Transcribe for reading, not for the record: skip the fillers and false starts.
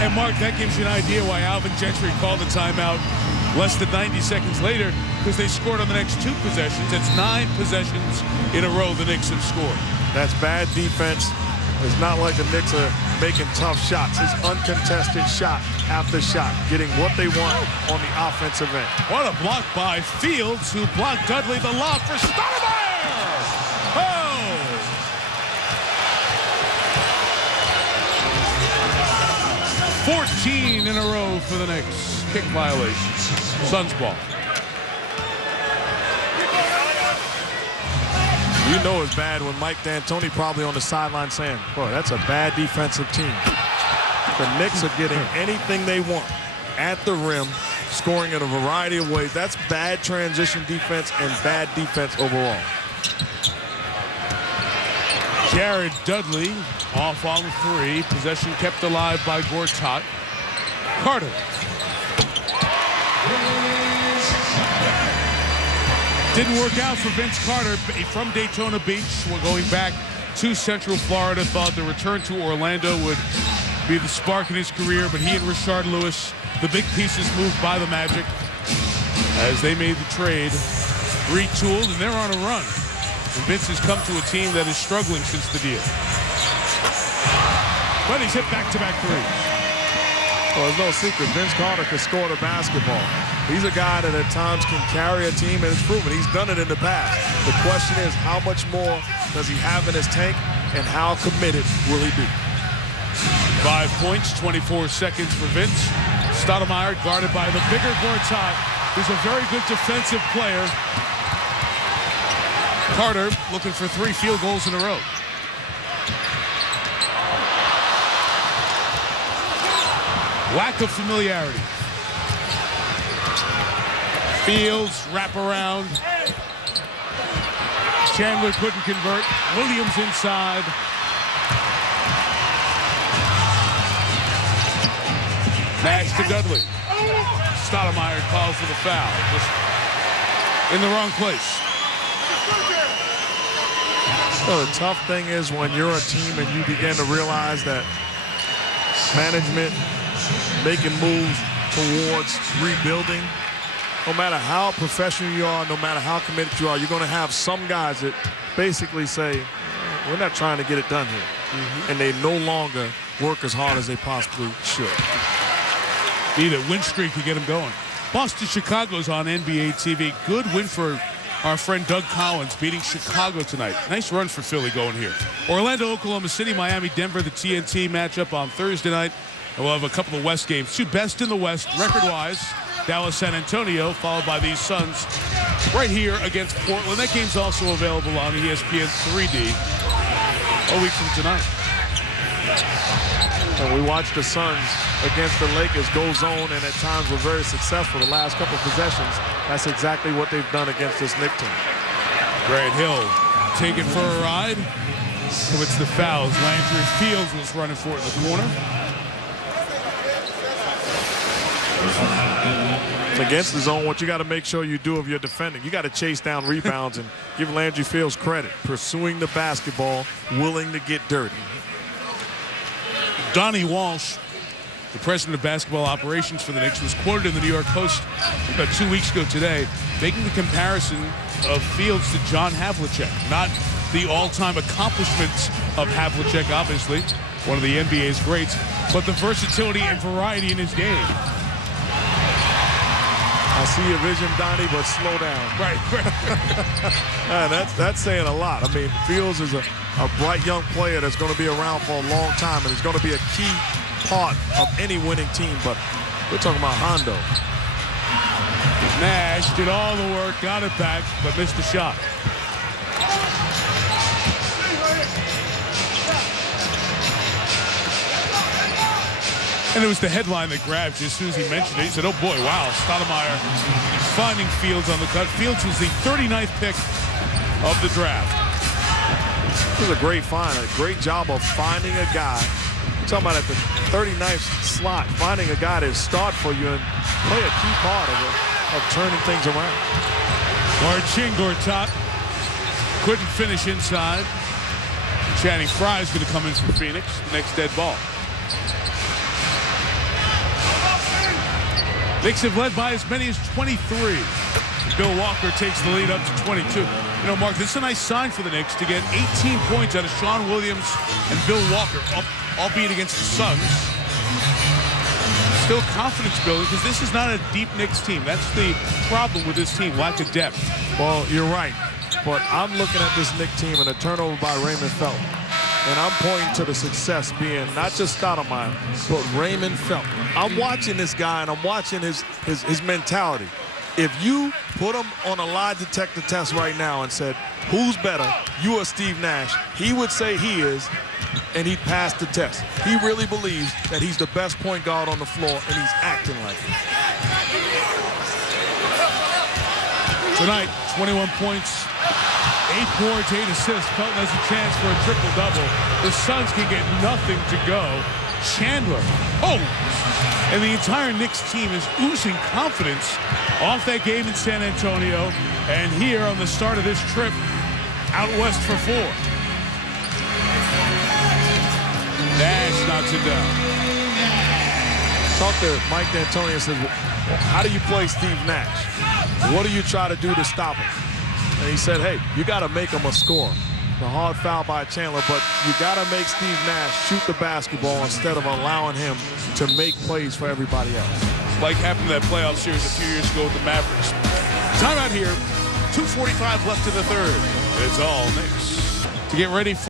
And Mark, that gives you an idea why Alvin Gentry called the timeout less than 90 seconds later, because they scored on the next 2 possessions. It's 9 possessions in a row the Knicks have scored. That's bad defense. It's not like the Knicks are making tough shots. It's uncontested shot after shot, getting what they want on the offensive end. What a block by Fields, who blocked Dudley. The lob for Stoudemire! Oh! "14 in a row for the Knicks. Kick violations. Suns ball. You know it's bad when Mike D'Antoni probably on the sideline saying, boy, that's a bad defensive team. The Knicks are getting anything they want at the rim, scoring in a variety of ways. That's bad transition defense and bad defense overall. Jared Dudley off on 3. Possession kept alive by Gortat. Carter. Didn't work out for Vince Carter from Daytona Beach. We're going back to Central Florida. Thought the return to Orlando would be the spark in his career, but he and Rashard Lewis, the big pieces, moved by the Magic as they made the trade, retooled, and they're on a run. And Vince has come to a team that is struggling since the deal. But he's hit back-to-back threes. Well, there's no secret. Vince Carter can score the basketball. He's a guy that at times can carry a team, and it's proven. He's done it in the past. The question is, how much more does he have in his tank, and how committed will he be? 5 points, 24 seconds for Vince. Stoudemire guarded by the bigger Gortat, who's a very good defensive player. Carter looking for 3 field goals in a row. Lack of familiarity. Fields, wrap around. Chandler couldn't convert. Williams inside. Nash to Dudley. Stoudemire calls for the foul. Just in the wrong place. So the tough thing is when you're a team and you begin to realize that management making moves towards rebuilding, no matter how professional you are, no matter how committed you are, you're going to have some guys that basically say, we're not trying to get it done here. And they no longer work as hard as they possibly should. Need a win streak to get them going. Boston Chicago's on NBA TV. Good win for our friend Doug Collins, beating Chicago tonight. Nice run for Philly going here. Orlando, Oklahoma City, Miami, Denver, the TNT matchup on Thursday night. And we'll have a couple of West games. 2 best in the West, record-wise. Dallas, San Antonio, followed by these Suns right here against Portland. That game's also available on ESPN 3D a week from tonight. And we watched the Suns against the Lakers go zone, and at times were very successful the last couple of possessions. That's exactly what they've done against this Knicks team. Grant Hill taken for a ride. Commits the fouls. Landry Fields was running for it in the corner. Against the zone, what you got to make sure you do if you're defending, you got to chase down rebounds and give Landry Fields credit. Pursuing the basketball, willing to get dirty. Donnie Walsh, the president of basketball operations for the Knicks, was quoted in the New York Post about 2 weeks ago today, making the comparison of Fields to John Havlicek. Not the all-time accomplishments of Havlicek, obviously, one of the NBA's greats, but the versatility and variety in his game. I see your vision, Donnie, but slow down. Right. That's saying a lot. I mean, Fields is a bright young player that's going to be around for a long time, and is going to be a key part of any winning team. But we're talking about Hondo. Nash did all the work, got it back, but missed the shot. And it was the headline that grabbed you as soon as he mentioned it. He said, oh boy, wow, Stoudemire finding Fields on the cut. Fields was the 39th pick of the draft. This was a great find, a great job of finding a guy. You're talking about at the 39th slot, finding a guy to start for you and play a key part of turning things around. Marcin Gortat couldn't finish inside. Channing Frye's going to come in for Phoenix. Next dead ball. Knicks have led by as many as 23. Bill Walker takes the lead up to 22. You know, Mark, this is a nice sign for the Knicks to get 18 points out of Sean Williams and Bill Walker, albeit against the Suns. Still confidence building because this is not a deep Knicks team. That's the problem with this team, lack of depth. Well, you're right. But I'm looking at this Knicks team and a turnover by Raymond Felton. And I'm pointing to the success being not just Stoudemire, but Raymond Felton. I'm watching this guy and I'm watching his mentality. If you put him on a lie detector test right now and said, who's better, you or Steve Nash, he would say he is, and he'd pass the test. He really believes that he's the best point guard on the floor, and he's acting like it. Tonight, 21 points, 8 boards, 8 assists. Felton has a chance for a triple-double. The Suns can get nothing to go. Chandler, and the entire Knicks team is oozing confidence off that game in San Antonio and here on the start of this trip out west for 4. Nash knocks it down. Talk to Mike D'Antoni and says, how do you play Steve Nash? What do you try to do to stop him? And he said, hey, you got to make him a scorer. The hard foul by Chandler, but you got to make Steve Nash shoot the basketball instead of allowing him to make plays for everybody else. Like happened in that playoff series a few years ago with the Mavericks. Timeout here, 2:45 left in the third. It's all Knicks. To get ready for